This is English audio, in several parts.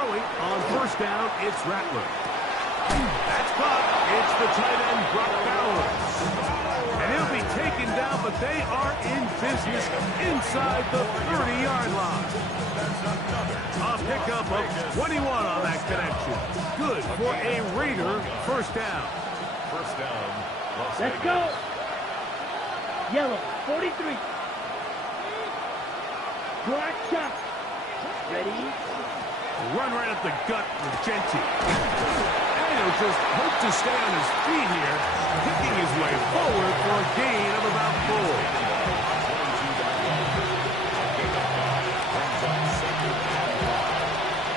Throwing on first down, it's Rattler. That's caught. It's the tight end, Brock Bowers. And he'll be taken down, but they are in business inside the 30-yard line. A pickup of 21 on that connection. Good for a Raider first down. First down. Let's go. Yellow, 43. Black shot. Ready? Run right up the gut with Genty. And he'll just hope to stay on his feet here, kicking his way forward for a gain of about 4.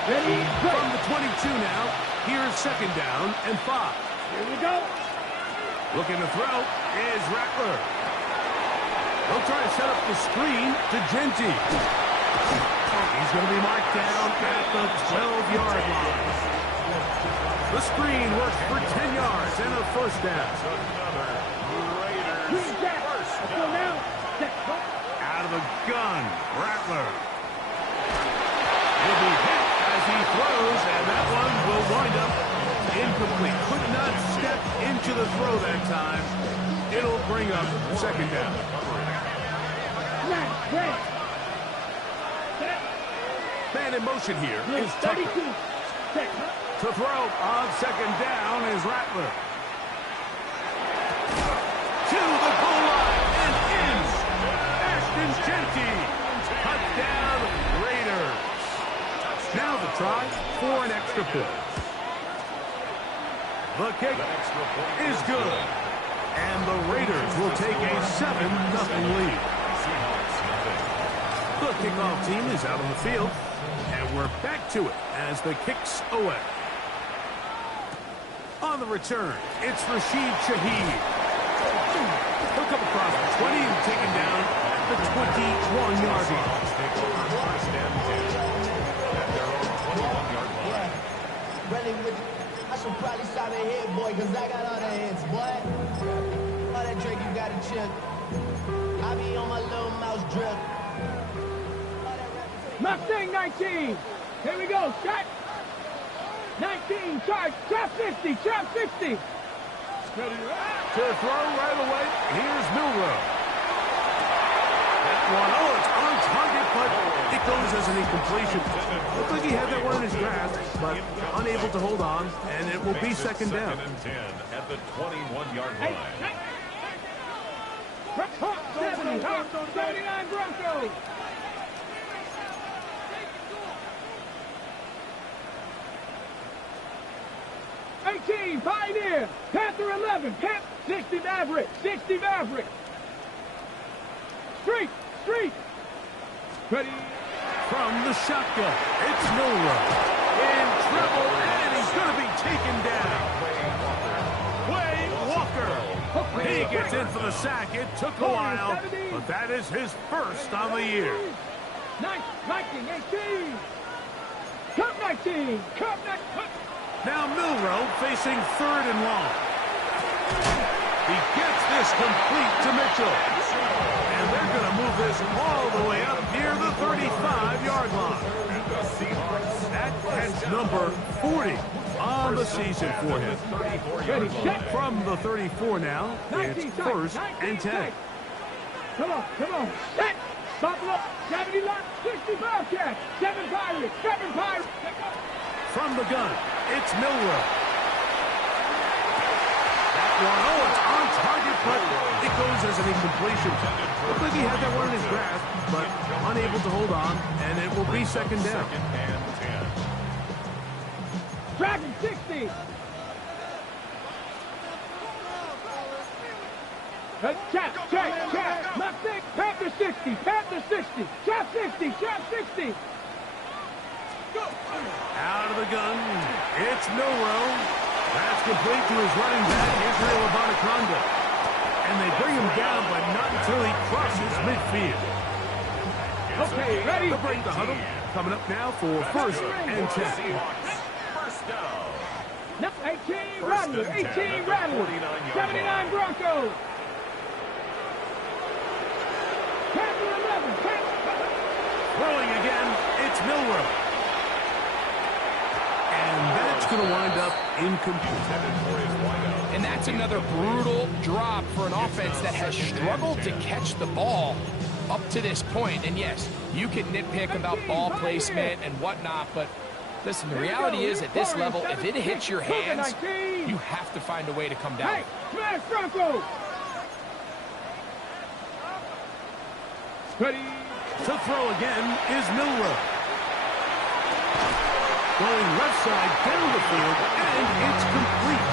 Ready? From the 22 now, here's second down and 5. Here we go. Looking to throw is Rattler. He'll try to set up the screen to Genty. He's going to be marked down at the 12-yard line. The screen works for 10 yards and a first down. Green jack. Let's go now. Out of the gun, Rattler. He'll be hit as he throws, and that one will wind up incomplete. Could not step into the throw that time. It'll bring up second down. Man in motion here is Tucker. To throw on second down is Rattler. To the goal line and in. Ashton Genty. Touchdown Raiders. Now the try for an extra point. The kick is good. And the Raiders will take a 7-0 lead. The kickoff team is out on the field. And we're back to it as the kick's away. On the return, it's Rashid Shaheed. He'll come across the 20 and taken down at the 21-yard line. I should probably stop it here, boy, because I got all the hits, boy. All that drink you got to chip. I be on my little mouse drip. Mustang 19. Here we go. Shot. 19. Charge. Trap 50. Trap 50. Ready to throw right away. Here's Milroe. That one, it's on target, but it goes as an incompletion. Looks like he had that one in his grasp, but unable to hold on, and it will be second down. Second and 10 at the 21-yard line. 79 Broncos. Pioneer, Panther 11, 60 Maverick, 60 Maverick. Street. Ready from the shotgun. It's Milroe in trouble, and he's going to be taken down. Wade Walker. He gets in for the sack. It took a while, but that is his first on the year. 19, 18. Cup 19. Now Milroe facing third and long. He gets this complete to Mitchell. And they're going to move this all the way up near the 35-yard line. That catch number 40 on the season for him. Ready, set. From the 34 now, it's first and 10. Come on. Set. Buffalo, 70 lock, 65 catch. 7 Pirates. From the gun, it's Milroe. That one, it's on target, but it goes as an incompletion. Looks like he had that one in his grasp, but unable to hold on, and it will be second down. Dragon 60. Check. Mustang, Panther 60. Trap 60. Out of the gun, it's Milroe. That's complete to his running back, Israel Abanikanda. And they bring him down, but not until he crosses midfield. Okay, ready? To break the huddle. Coming up now for first and 10. First down. 18 Rattler. 79 Broncos. Panther 11. Throwing again, it's Milroe. going to wind up incomplete. And that's another brutal drop for an offense that has struggled to catch the ball up to this point. And yes, you can nitpick about ball placement and whatnot, but listen, the reality is at this level, if it hits your hands, you have to find a way to come down. Hey, smash Bronco! Ready? To throw again is Milroe. Going left side down the field, and it's complete.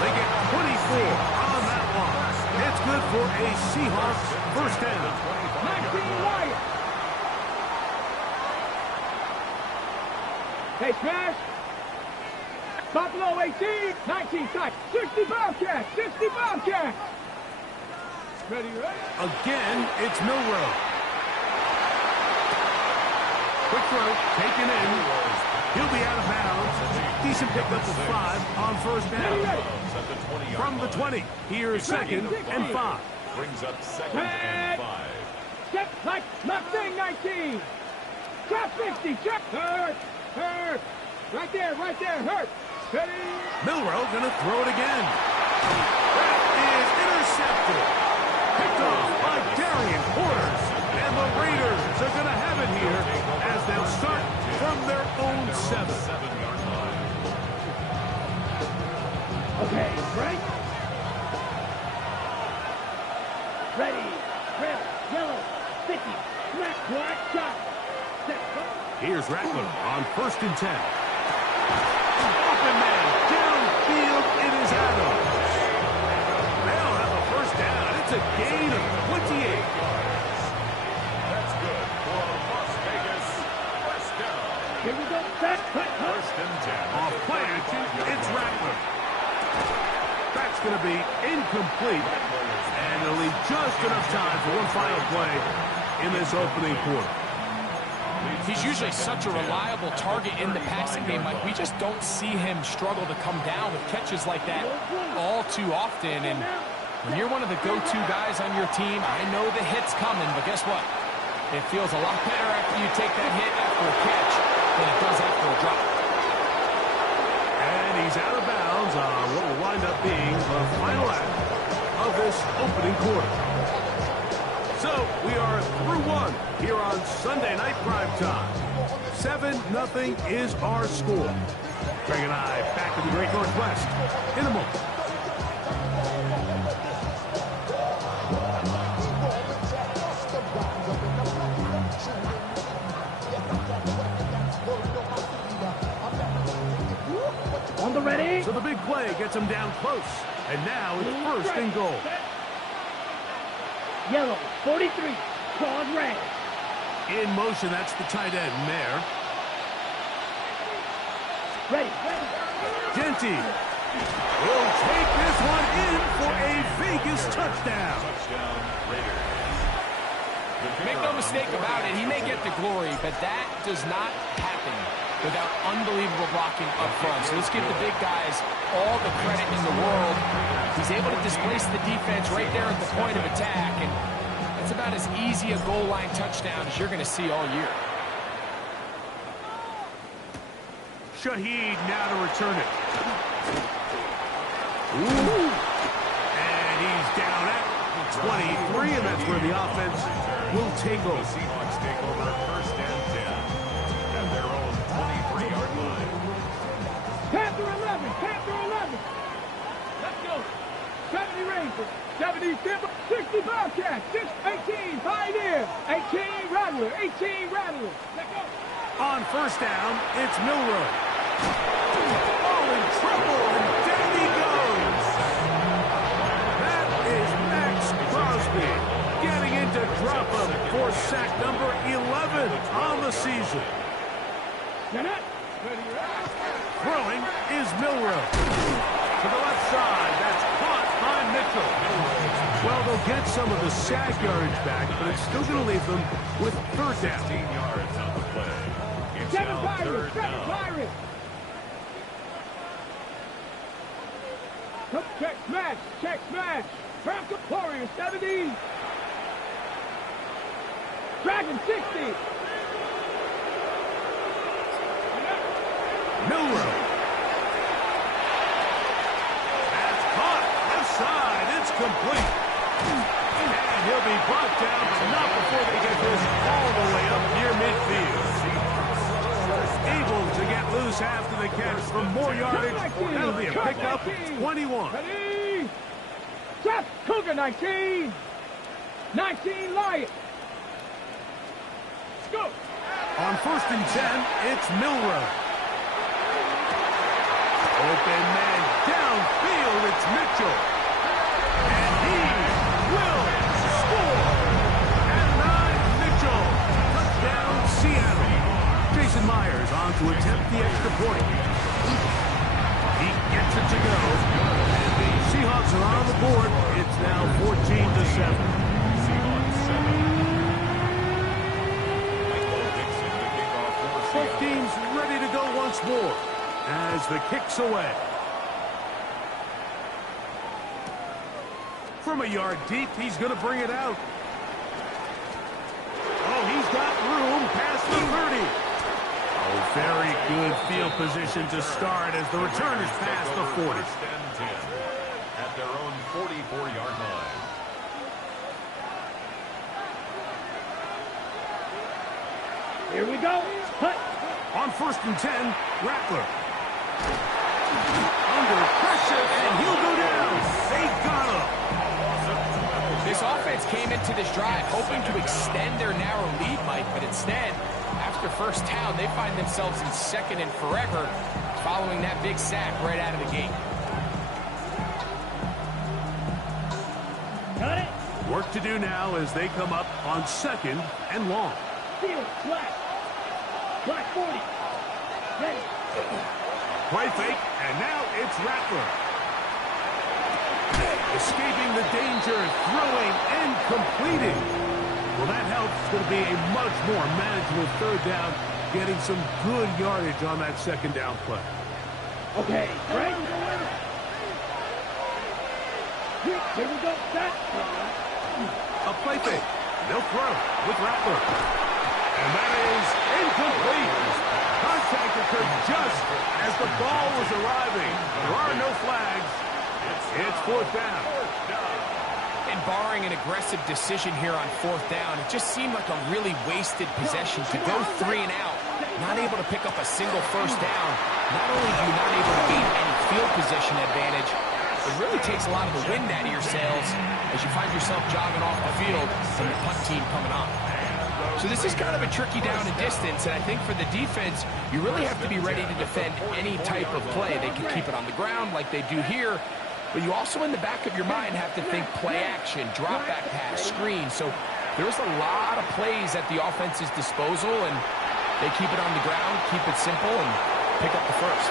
They get 24 on that one. It's good for a Seahawks first down. 19 Wyatt. Hey, smash. Buffalo 18, 19 side, 60 Bobcats, 60 Bobcats. Ready, ready? Again, it's Milroe. Quick throw, taken in. He'll be out of bounds. Decent pickup of 5 on first down. From the 20, here's second and 5. Brings up second and 5. Step like Mustang 19. Drop 50, drop. Hurt. Right there, hurt. Ready? Milroe gonna throw it again. That is intercepted. Picked off by Darian Porter. And the Raiders are gonna have it here as they'll start from their own 7. 7-yard line. Okay, right? Ready, red, yellow, 50, smack, black, shot. Set, go. Here's Rattler on first and 10. Open man, downfield, it is Adams. They'll have a first down. It's a gain of 28. That's good for Las Vegas. First down. Here we go, set, cut. First and 10. Off play action, it's Rattler. That's going to be incomplete. And it'll leave just enough time for one final play in this opening quarter. He's usually such a reliable target in the passing game. Like, we just don't see him struggle to come down with catches like that all too often. And when you're one of the go-to guys on your team, I know the hit's coming, but guess what? It feels a lot better after you take that hit after a catch than it does after a drop. And he's out of bounds on what will wind up being the final act of this opening quarter. So we are through one here on Sunday Night Prime Time. 7-0 is our score. Greg and I back to the Great Northwest in a moment. On the ready. So the big play gets him down close. And now it's first and goal. Yellow, 43, Claude red. In motion, that's the tight end, Mayer. Ready. Genty will take this one in for a Vegas touchdown. Touchdown, Raiders. Make no mistake about it, he may get the glory, but that does not happen without unbelievable blocking up front. So let's give the big guys all the credit in the world. He's able to displace the defense right there at the point of attack, and that's about as easy a goal line touchdown as you're going to see all year. Shaheed now to return it. Ooh. And he's down at 23, and that's where the offense will take The over. Seahawks take over first and 10 at their own 23-yard line. Panther 11. Let's go. 70 Rangers, 70 Timber, 60 Bobcats, 18 Pioneer, 18 Rattler. Let's go. On first down, it's Milroe. Oh, in trouble, and down he goes. That is Max Crosby getting into drop up for sack number 11 on the season. Throwing is Milroe. To the left side, that's caught by Mitchell. Well, they'll get some of the sack yardage back, but it's still going to leave them with third down. 16 yards on the play. It's Seven now Pirates, third down. Check smash. Bronco Warriors, 70. Dragon, 60. Milroe brought down, but not before they get this all the way up near midfield. Able to get loose after the catch for more yardage. That'll be a pickup of 21. Ready? Set. Cougar 19. 19 Lions. Let's go. On 1st and 10, it's Milroe. Open man downfield, it's Mitchell. And he will score. At 9, Mitchell. Touchdown, Seattle. Jason Myers on to attempt the extra point. He gets it to go. And the Seahawks are on the board. It's now 14-7. Both teams ready to go once more as the kick's away. From a yard deep, he's going to bring it out. Oh, he's got room past the 30. Oh, very good field position to start as the returners pass the 40. First and 10 at their own 44-yard line. Here we go. Hut. On 1st and 10, Rattler. Under pressure, and he'll go down. They got him. This offense came into this drive hoping to extend their narrow lead, Mike, but instead, after first down, they find themselves in 2nd and forever following that big sack right out of the gate. Got it. Work to do now as they come up on 2nd and long. Field. Flat. Flat 40. Ready. Play fake, and now it's Rattler. Escaping the danger, throwing and completing. Well, that helps. It's going to be a much more manageable 3rd down, getting some good yardage on that 2nd down play. Okay. Right. Here we go. Set. A play fake. They'll throw with Rattler. And that is incomplete. Contact occurred just as the ball was arriving. There are no flags. It's 4th down. And barring an aggressive decision here on 4th down, it just seemed like a really wasted possession to go 3 and out, not able to pick up a single first down. Not only are you not able to gain any field position advantage, it really takes a lot of the wind out of your sails as you find yourself jogging off the field and the punt team coming on. So this is kind of a tricky down and distance, and I think for the defense, you really have to be ready to defend any type of play. They can keep it on the ground like they do here, but you also in the back of your mind have to think play action, drop back pass, screen. So there's a lot of plays at the offense's disposal, and they keep it on the ground, keep it simple, and pick up the first.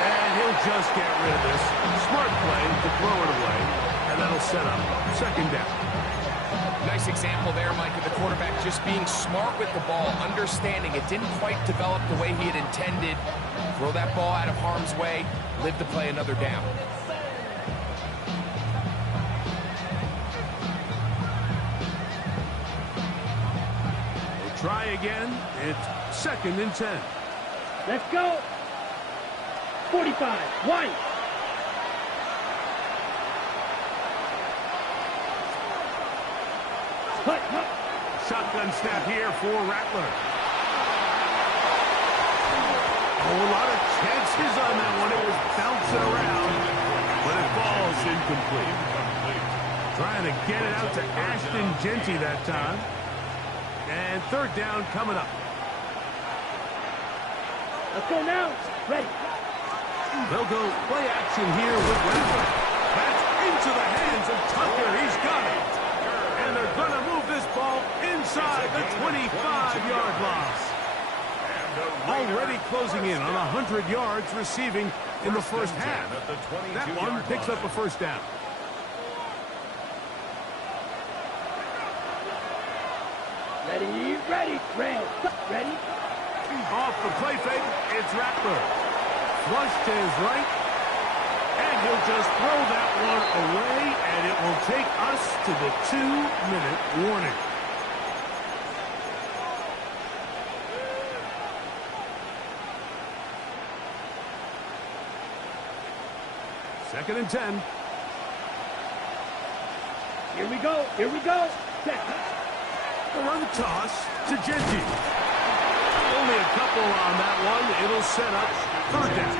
And he'll just get rid of this. Smart play to throw it away, and that'll set up 2nd down. Nice example there, Mike, of the quarterback just being smart with the ball, understanding it didn't quite develop the way he had intended. Throw that ball out of harm's way, live to play another down. We'll try again. It's 2nd and 10. Let's go. 45. White. Hut. Shotgun snap here for Rattler. Oh, a lot of chances on that one. It was bouncing around, but it falls incomplete. Trying to get it out to Ashton Jeanty that time. And 3rd down coming up. Let's go now. Ready. They'll go play action here with Rattler. That's into the hands of Tucker. He's got it. And they're going to move this ball inside the 25-yard line. Already closing in on 100 yards receiving in the first half. That one picks up a 1st down. Ready. Ready. Off the play fake, it's Rattler. Flush to his right. And he'll just throw that one away, and it will take us to the 2-minute warning. Second and 10. Here we go. seconds. The run toss to Genty. Only a couple on that one. It'll set up third down.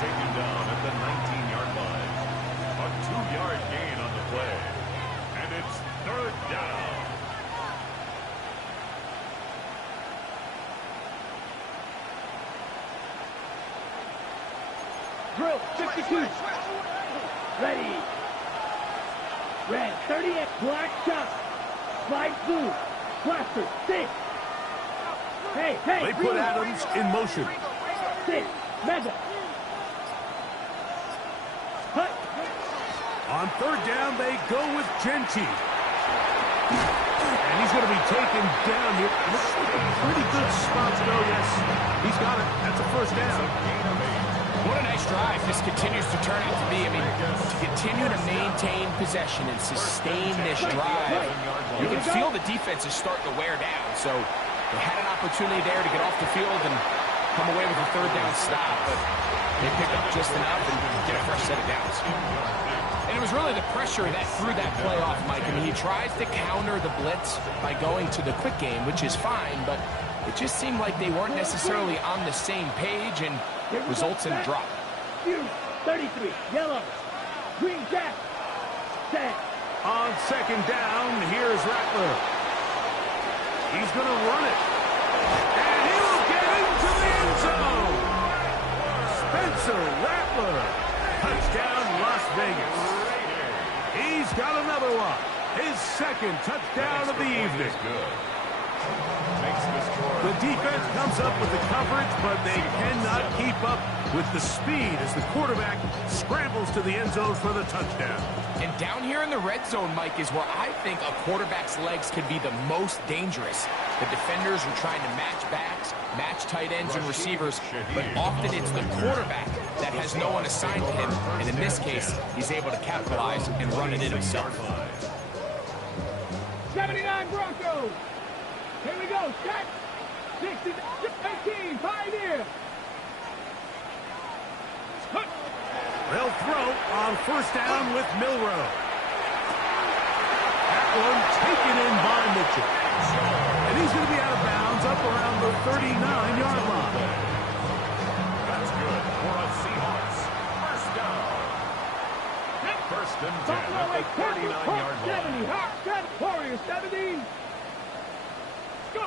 Taken down at the 19-yard line. A 2-yard gain on the play. And it's third down. Drill 52. Ready. Red 38. Black shot. Light blue. Blaster 6. Hey. They put Adams in motion. 6. Mega. Hut. On third down, they go with Genty. And he's going to be taken down here. Looks like a pretty good spot to go. Yes, he's got it. That's a first down. What a nice drive this continues to turn out to be. I mean, to continue to maintain possession and sustain this drive, you can feel the defense is starting to wear down. So they had an opportunity there to get off the field and come away with a third down stop, but they pick up just enough and get a fresh set of downs. And it was really the pressure that threw that play off, Mike. I mean, he tries to counter the blitz by going to the quick game, which is fine, but it just seemed like they weren't necessarily on the same page and results in a drop. 33, yellow, green jack, set. On second down, here's Rattler. He's going to run it. And he'll get into the end zone. Spencer Rattler. Touchdown, Las Vegas. He's got another one. His second touchdown of the evening. The defense comes up with the coverage, but they cannot keep up with the speed as the quarterback scrambles to the end zone for the touchdown. And down here in the red zone, Mike, is where I think a quarterback's legs can be the most dangerous. The defenders are trying to match backs, match tight ends and receivers, but often it's the quarterback that has no one assigned to him, and in this case, he's able to capitalize and run it in himself. 79 Broncos. Here we go, set. 60, 18, Pioneer. They'll throw on first down with Milroe. That one taken in by Mitchell. And he's going to be out of bounds up around the 39-yard line. That's good for a Seahawks. First down. First and 10 at the 39-yard line. 70, Hawks 7, Warriors 17. Go.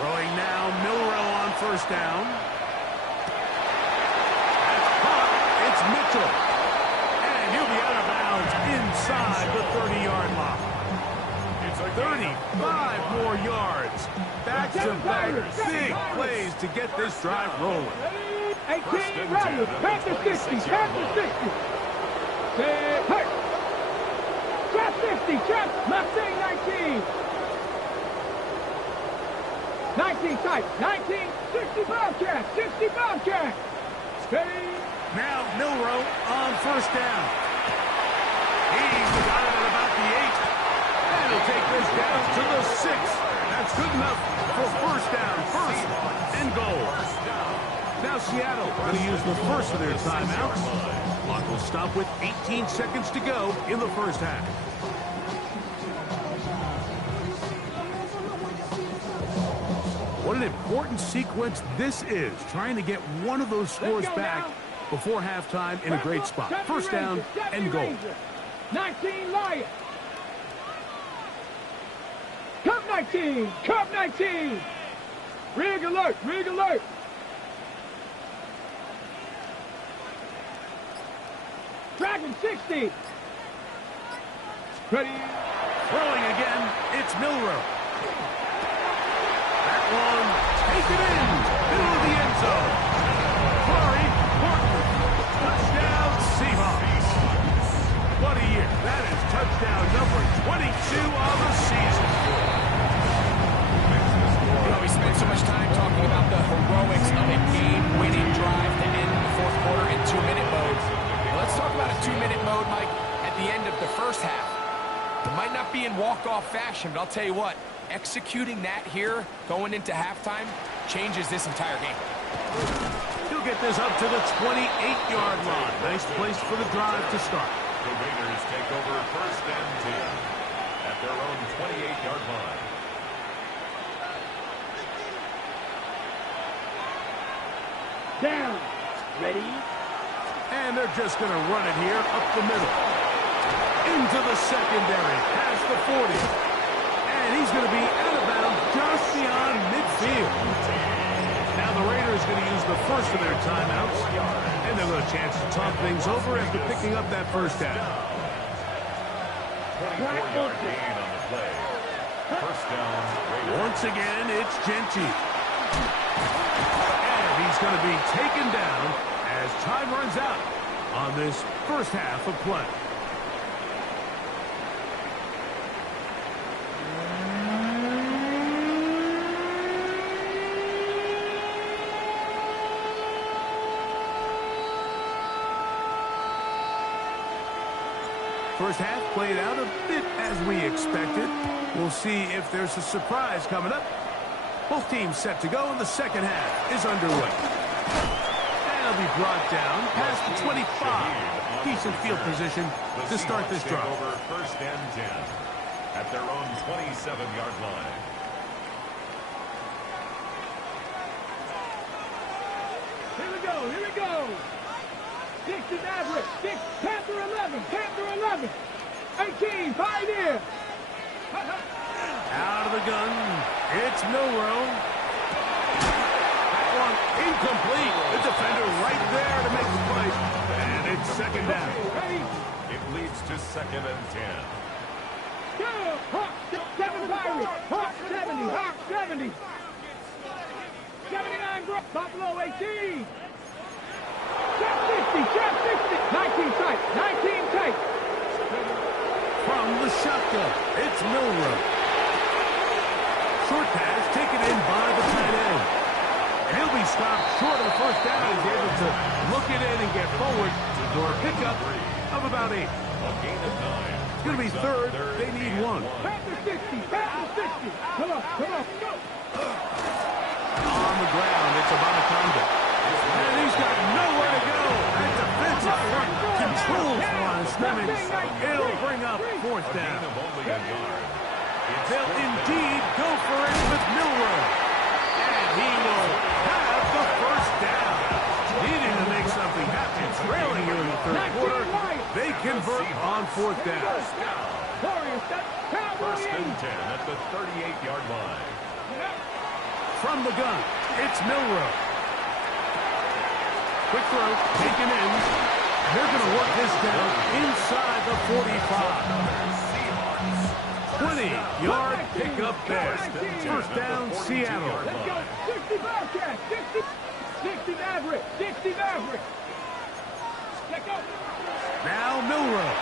Throwing now, Milroe on first down. That's caught. It's Mitchell. And he'll be out of bounds inside the 30-yard line. It's 35 more yards. Back to back. Big plays to get this drive rolling. 18, Rattler, Panther 60, Panther 60. Hurt. Trap 50, trap, Mustang 19. 19 tight, 19, 60 Bobcat, 60 Bobcat. Steady. Now Milroe on first down. He's got it at about the 8. And he'll take this down to the 6. That's good enough for first down, first and goal. Now Seattle going to use the first of their timeouts. Clock will stop with 18 seconds to go in the first half. What an important sequence this is, trying to get one of those scores back before halftime in a great spot. First down and goal. 19 Lions. Cup 19, Cup 19. Rig alert, rig alert. Dragon 60. Ready. Throwing again, it's Milroe. That one, take it in, middle of the end zone. Corey Morton, touchdown Seahawks. What a year. That is touchdown number 22 on the season. You know, we spent so much time talking about the heroics of a game-winning drive to end the fourth quarter in 2-minute mode. Well, let's talk about a 2-minute mode, Mike, at the end of the first half. It might not be in walk-off fashion, but I'll tell you what, executing that here, going into halftime, changes this entire game. He'll get this up to the 28-yard line. Nice place for the drive to start. The Raiders take over 1st and 10 at their own 28-yard line. Down. Ready? And they're just going to run it here up the middle. Into the secondary, past the 40. And he's going to be out of bounds just beyond midfield. Now the Raiders going to use the first of their timeouts. And they'll have a chance to talk things over after picking up that first down. 24-yard gain on the play. 1st down, Raiders. Once again, it's Genty. And he's going to be taken down as time runs out on this first half of play. First half played out a bit as we expected. We'll see if there's a surprise coming up. Both teams set to go, and the second half is underway. And he'll be brought down past the 25. Decent field position to start this drive. Over 1st and 10 at their own 27-yard line. Here we go. Here we go. 6 is average. 6. Panther 11. Panther 11. 18. Pioneer. Out of the gun. It's Milroe. That one incomplete. The defender right there to make the play. And it's second down. Ready? It leads to 2nd and 10. Go. Hawk 7 Pirates. Hawk 70. Hawk 70. 79 Brook. Buffalo 18. Chap 60. Chap 60. 19 tight. 19 tight. From the shotgun, it's Milroe. Short pass taken in by the tight end. And he'll be stopped short of the first down. He's able to look it in and get forward for a pickup of about 8. A gain of 9. It's going to be third. They need 1. Panther 60. Panther 60. Come on. Come on. Go. On the ground, it's Abanaconda. And he's got nowhere to go. That defensive front controls the line of scrimmage. It'll bring up 4th A gain down. of only a yard. They'll indeed go for it with Milroe. And he will have the first down. Needing to make something happen. Trailing here in the third quarter. They convert on 4th down. Warriors. Cowboy 1st and 10 at the 38-yard line. From the gun, it's Milroe. Quick throw, taken in. They're going to work this down inside the 45. 20-yard pickup there. First down, Seattle. Let's go. 60 Bearcats. 60. 60 Maverick. 60 Maverick. Let's go. Now Milroe.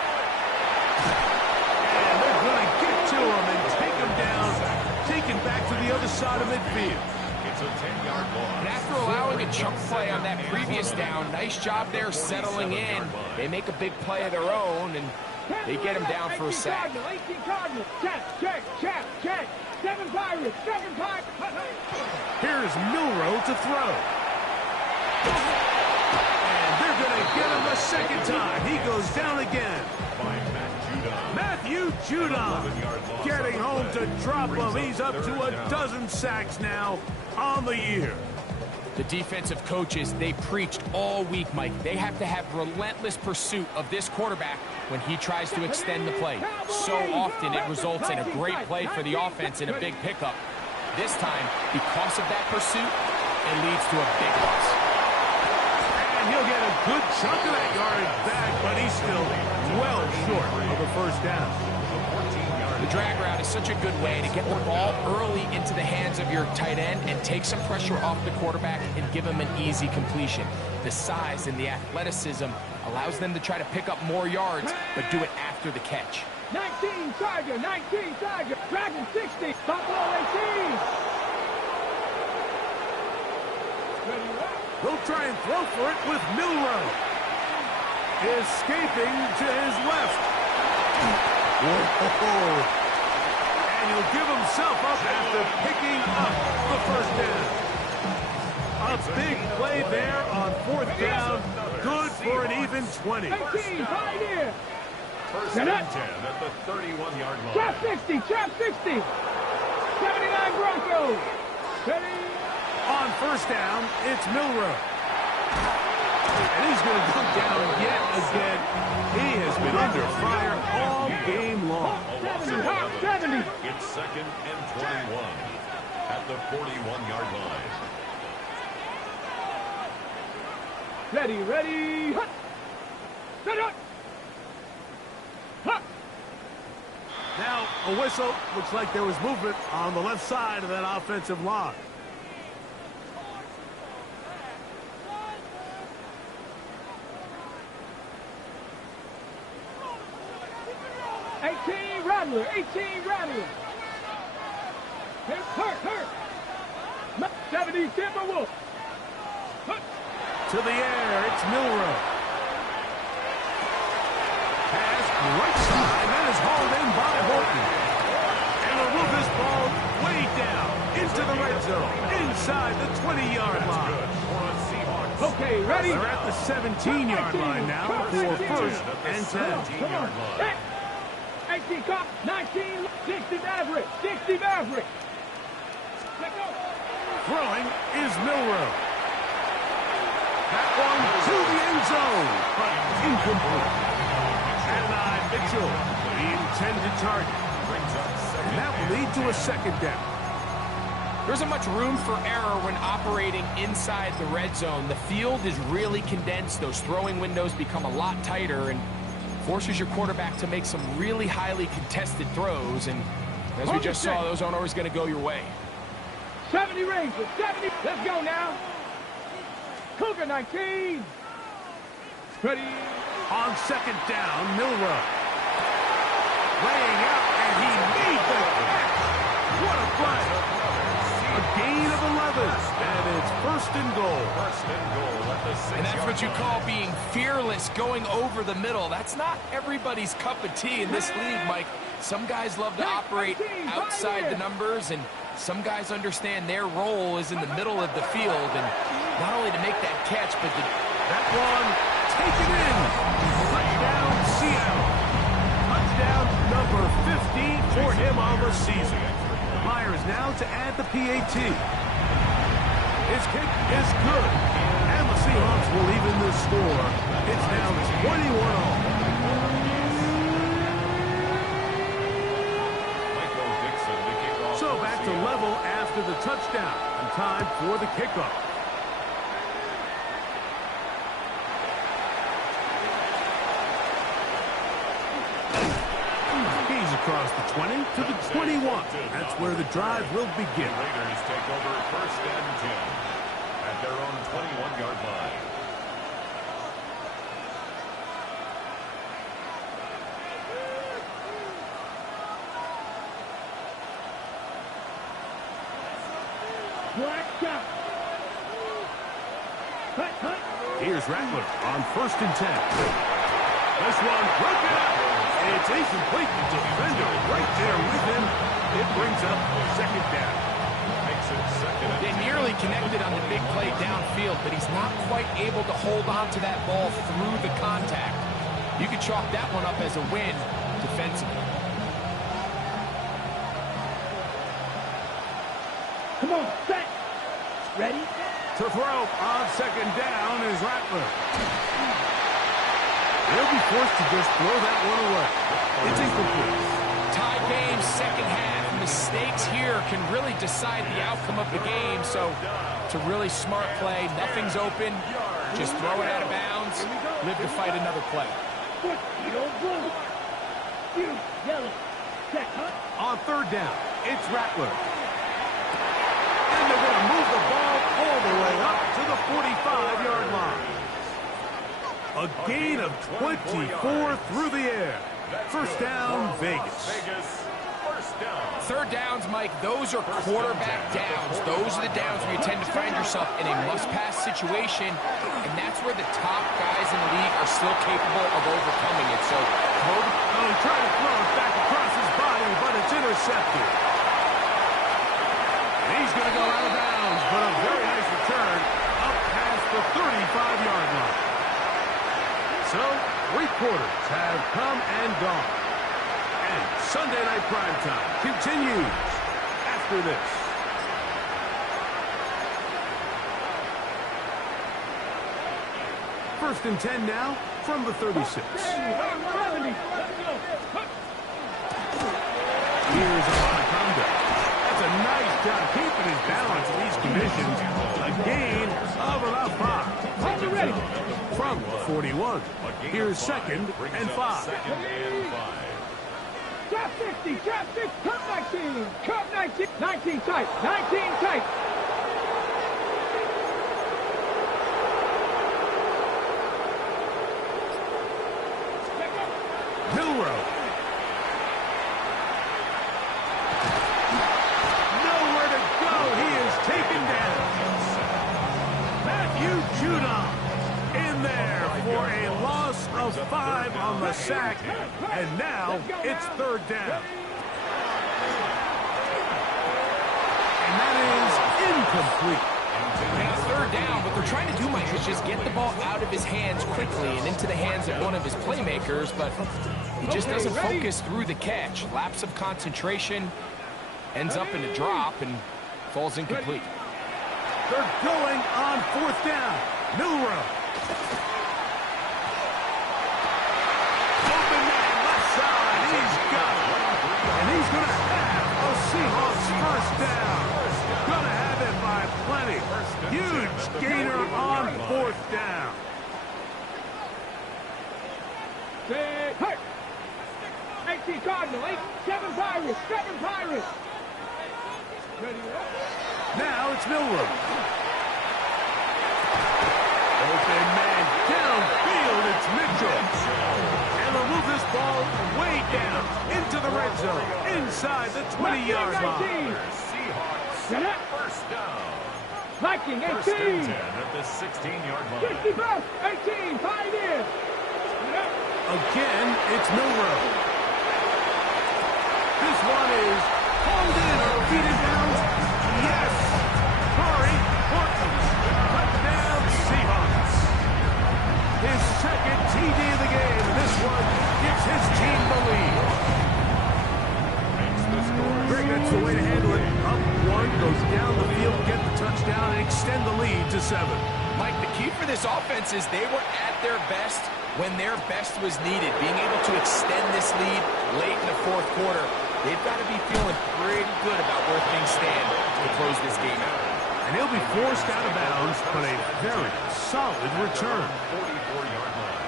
And they're going to get to him and take him down. Taken back to the other side of midfield. It's a 10-yard loss. And after allowing a chunk play on that previous down, nice job there settling in. They make a big play of their own, and they get him down for a sack. 18 Cardinals. Check. 7 Pirates. 7 Pirates. Here's Milroe to throw. And they're going to get him a second time. He goes down again. By Matthew Judon getting home to drop him. He's up to a dozen sacks now on the year. The defensive coaches, they preached all week, Mike. They have to have relentless pursuit of this quarterback when he tries to extend the play. So often it results in a great play for the offense and a big pickup. This time, because of that pursuit, it leads to a big loss. And he'll get a good chunk of that yardage back, but he's still well short of the first down. The drag route is such a good way to get the ball early into the hands of your tight end and take some pressure off the quarterback and give him an easy completion. The size and the athleticism allows them to try to pick up more yards, but do it after the catch. 19 Charger. Dragon 60. Buffalo 18. They'll try and throw for it with Milroe. Escaping to his left. Whoa. And he'll give himself up after picking up the first down. A big play there on 4th down. Good for an even 20. 18, Pioneer. First and 10 at the 31-yard line. Trap 60, trap 60. 79 Broncos. Ready? On first down, it's Milroe. And he's going to go down yet again. He has been under fire all game long. 70. It's second and 21 at the 41-yard line. Ready. Hut. Set up. Hut. Now, a whistle. Looks like there was movement on the left side of that offensive line. Rattler. 18 Rattler. Hurt. 70 Timberwolf. To the air, it's Milroe. Pass right side, that is hauled in by Horton. And will move this ball way down into the red zone, inside the 20-yard line. Okay, ready? They're at the 17-yard line now for first and 10. 17-yard line. 18 Cop, 19, 60 Maverick. 60 Maverick. Let's go. Throwing is Milroe. That one to the end zone, but incomplete. Adonai Mitchell, the intended target. And that will lead to a second down. There isn't much room for error when operating inside the red zone. The field is really condensed. Those throwing windows become a lot tighter and forces your quarterback to make some really highly contested throws. And as we just saw, those aren't always going to go your way. 70 Rangers, 70. Let's go now. Cougar 19. Ready. On second down, Milroe. Laying out, and he made the catch. What a play. A gain of 11, and it's first and goal. First and goal at the 6-yard And that's what you call being fearless, going over the middle. That's not everybody's cup of tea in this league, Mike. Some guys love to operate outside the numbers, and some guys understand their role is in the middle of the field, and not only to make that catch, but That one taken in. Touchdown, Seattle. Touchdown number 50 for him on the season. Myers now to add the PAT. His kick is good. And the Seahawks will even the score. It's now 21-all. So back to level after the touchdown. And time for the kickoff. Across the 20 to the 21. That's where the drive will begin. Raiders take over first and 10 at their own 21-yard line. Black shot. Here's Rattler on first and 10. This one broken up. It's incomplete. The defender right there with him. It brings up second down. Makes it second and 10. they nearly connected on the big play downfield, but he's not quite able to hold on to that ball through the contact. You could chalk that one up as a win defensively. Come on, set. Ready? To throw on second down is Rattler. They'll be forced to just throw that one away. It's incomplete. Tie game, second half. Mistakes here can really decide the outcome of the game. So it's a really smart play. Nothing's open. Just throw it out of bounds. Live to fight another play. Yellow. Set. On third down, it's Rattler. And they're going to move the ball all the way up to the 45-yard line. A gain of 24 through the air. First down, Vegas. First down. Third downs, Mike, those are quarterback downs. Those are the downs where you tend to find yourself in a must-pass situation, and that's where the top guys in the league are still capable of overcoming it. So, he tried to throw it back across his body, but it's intercepted. And he's going to go out of bounds, but a very nice return up past the 35-yard line. So, Three quarters have come and gone. And Sunday Night Primetime continues after this. First and 10 now from the 36. Here's Anaconda. That's a nice job keeping his balance in these conditions. A gain of about 5. Hold it ready. From 41. Here's second and 5. Drop 60, drop 60, cut 19, cut 19, 19 tight, 19 tight. Milroe. Nowhere to go. He is taken down. Matthew Judon in there for a loss of 5 on the sack. And now it's third down. And that is incomplete. And it's third down, what they're trying to do, Mike, is just get the ball out of his hands quickly and into the hands of one of his playmakers, but he just doesn't focus through the catch. Lapse of concentration, ends up in a drop, and falls incomplete. They're going on fourth down. Milroe. Open man, left side. He's got it. And he's going to have a Seahawks first down. Going to have it by plenty. Huge gainer on fourth down. Hey! 18 Cardinal, 7 Pirates, 7 Pirates. Ready, Now it's Milroe. Open man downfield. It's Mitchell. And they'll move this ball way down into the red zone, inside the 20-yard line. Seahawks first down. Viking, 18. First and 10 at the 16-yard line. 61st, 18, 5 in. Again, it's Milroe. This one is hauled in or beat it down. Yes! Corey Horton. Touchdown Seahawks. His second TD of the game. This one gives his team the lead. Very good. That's the way to handle it. Up one, goes down the field, get the touchdown, and extend the lead to 7. Mike, the key for this offense is they were at their best when their best was needed. Being able to extend this lead late in the fourth quarter, they've got to be feeling pretty good about where things stand to close this game out. And he'll be forced out of bounds, but a very solid return. 44-yard line.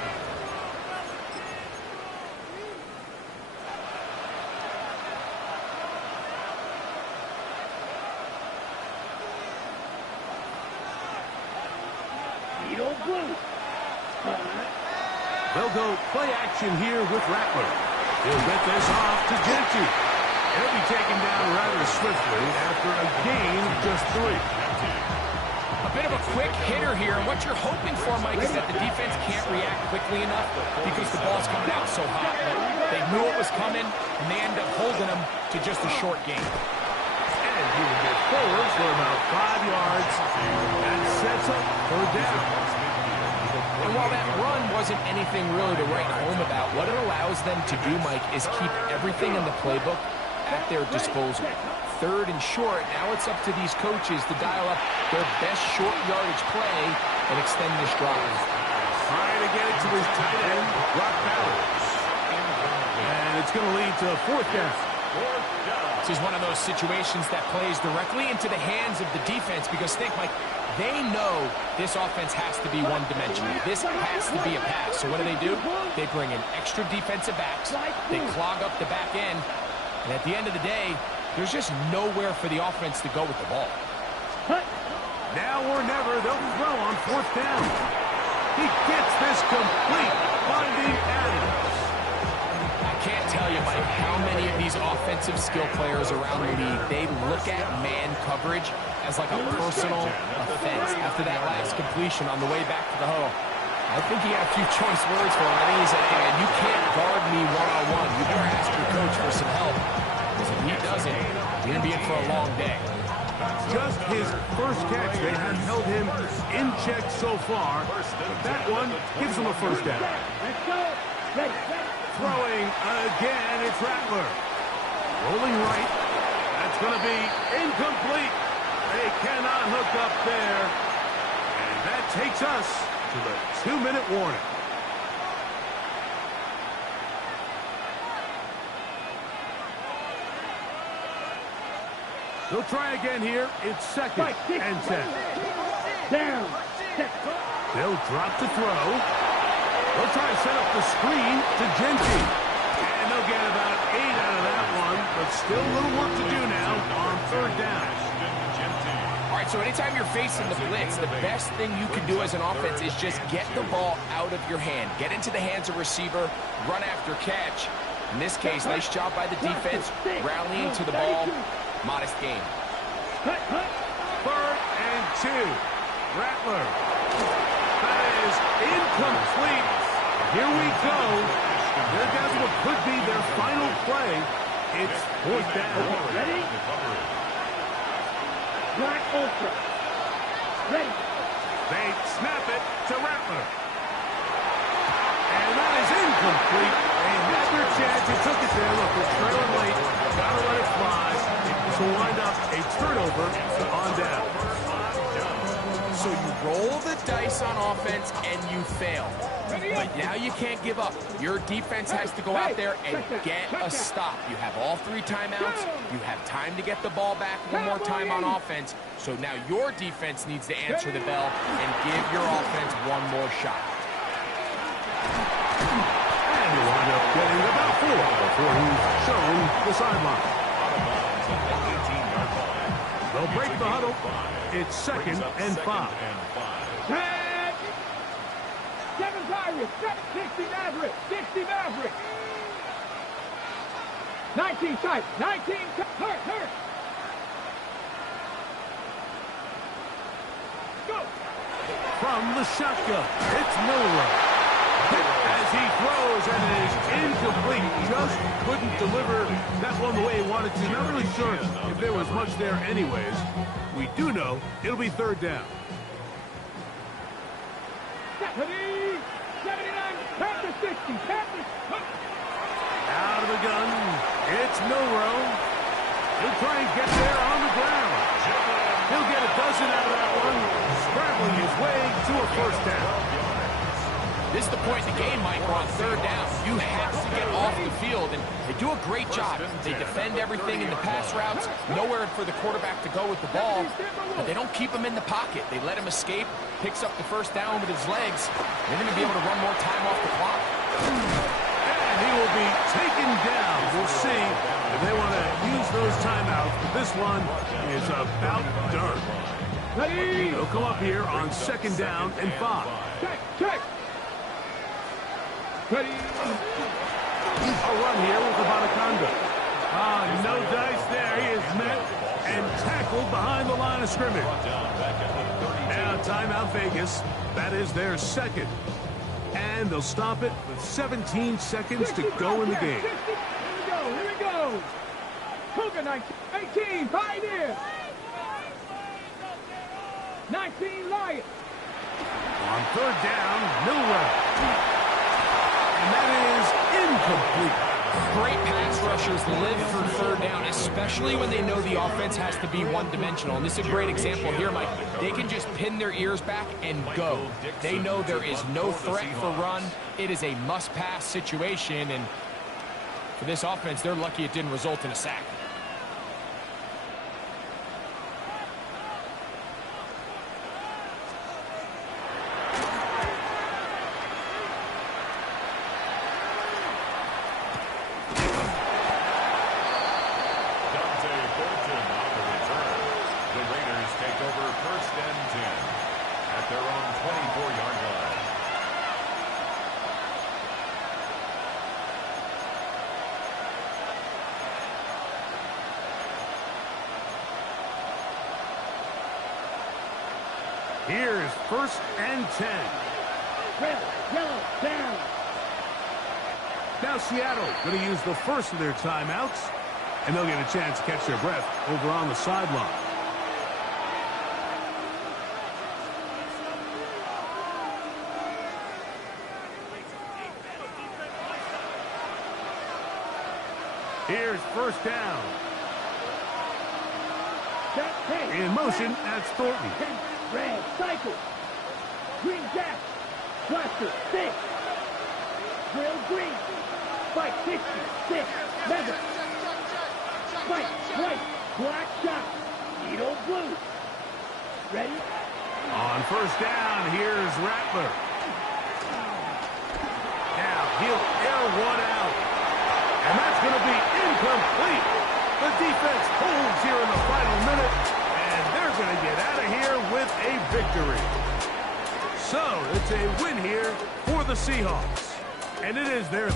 They'll go play action here with Rattler. He'll get this off to Gentry. He'll be taken down rather swiftly after a gain of just 3. A bit of a quick hitter here, and what you're hoping for, Mike, is that the defense can't react quickly enough because the ball's coming out so hot. They knew it was coming, and they end up holding them to just a short gain. And he will get forward for about 5 yards. That sets up third down. And while that run wasn't anything really to write home about, what it allows them to do, Mike, is keep everything in the playbook at their disposal. Third and short, now it's up to these coaches to dial up their best short yardage play and extend this drive. Trying to get it to his tight end, Brock Bowers. And it's going to lead to a fourth down. This is one of those situations that plays directly into the hands of the defense because think, Mike, they know this offense has to be one-dimensional. This has to be a pass. So what do? They bring in extra defensive backs. They clog up the back end. And at the end of the day, there's just nowhere for the offense to go with the ball. Now or never, they'll throw on fourth down. He gets this complete, finding Adams. I can't tell you, Mike, how many of these offensive skill players around the league, they look at man coverage as like a personal offense. After that last completion on the way back to the huddle, I think he had a few choice words for him. I think he said, hey, man, you can't guard me one-on-one. You better ask your coach for some help. Because if he doesn't, you're going to be in for a long day. just his first catch. They have held him in check so far. That one gives him a first down. Let's go. Ready. Throwing again, it's Rattler. Rolling right. That's going to be incomplete. They cannot hook up there. And that takes us to the 2-minute warning. They'll try again here. It's 2nd and 10. Down. They'll drop to throw. They'll try to set up the screen to Genty. And they'll get about 8 out of that one, but still a little work to do now on 3rd down. All right, so anytime you're facing the blitz, the best thing you can do as an offense is just get the ball out of your hand. Get into the hands of receiver, run after catch. In this case, nice job by the defense, rallying to the ball. Modest game. 3rd and 2. Rattler. That is incomplete. Here we go. There goes what could be their final play. It's 4th down. Ready? Black Ultra. Ready. They snap it to Rattler. And that is incomplete. They had their chance. They took it there. Look, they're trailing late. Gotta let it fly. To wind up a turnover on down. So you roll the dice on offense and you fail. But now you can't give up. Your defense has to go out there and get a stop. You have all 3 timeouts. You have time to get the ball back one more time on offense. So now your defense needs to answer the bell and give your offense one more shot. And you wind up getting about 4 before he's shown the sideline. They'll break the huddle. It's 2nd and 5. 7 Pirates. 60 Maverick. 60 Maverick. 19 tight. 19 hurt. Go. From the shotgun, it's Miller. As he throws and it is incomplete. Just couldn't deliver that one the way he wanted to. Not really sure if there was much there anyways. We do know it'll be 3rd down. 79, Panther 60, Panther. Out of the gun, it's Milrow. He'll try and get there on the ground. He'll get a dozen out of that one, scrabbling his way to a 1st down. This is the point in the game, Mike. We're on 3rd down. You have to get off the field, and they do a great job. They defend everything in the pass routes, nowhere for the quarterback to go with the ball, but they don't keep him in the pocket. They let him escape, picks up the 1st down with his legs. They're going to be able to run more time off the clock. And he will be taken down. We'll see if they want to use those timeouts, but this one is about done. Ready. They'll come up here on 2nd down and 5. Check. Ready. A run here with Abanikanda. No dice there. He is met and tackled behind the line of scrimmage. Now timeout Vegas. That is their 2nd. And they'll stop it with 17 seconds to go in the game. Here we go. Cougar 19, 18, Pioneer. 19, Lions. On 3rd down, Milrow. And that is incomplete. Great pass rushers live for 3rd down, especially when they know the offense has to be one-dimensional. And this is a great example here, Mike. They can just pin their ears back and go. They know there is no threat for run. It is a must-pass situation, and for this offense, they're lucky it didn't result in a sack. Their own 24-yard line. Here's 1st and 10. Red, yellow, down. Now Seattle going to use the first of their timeouts, and they'll get a chance to catch their breath over on the sideline. Here's first down. In motion, that's Thornton. Red, cycle. Green jack. Cluster, 6. Drill green. Spike, 60, 6. Leather. Spike, white. Black shot. Needle blue. Ready? On first down, here's Rattler. Now he'll air one out. And that's going to be incomplete. The defense holds here in the final minute, and they're going to get out of here with a victory. So it's a win here for the Seahawks. And it is their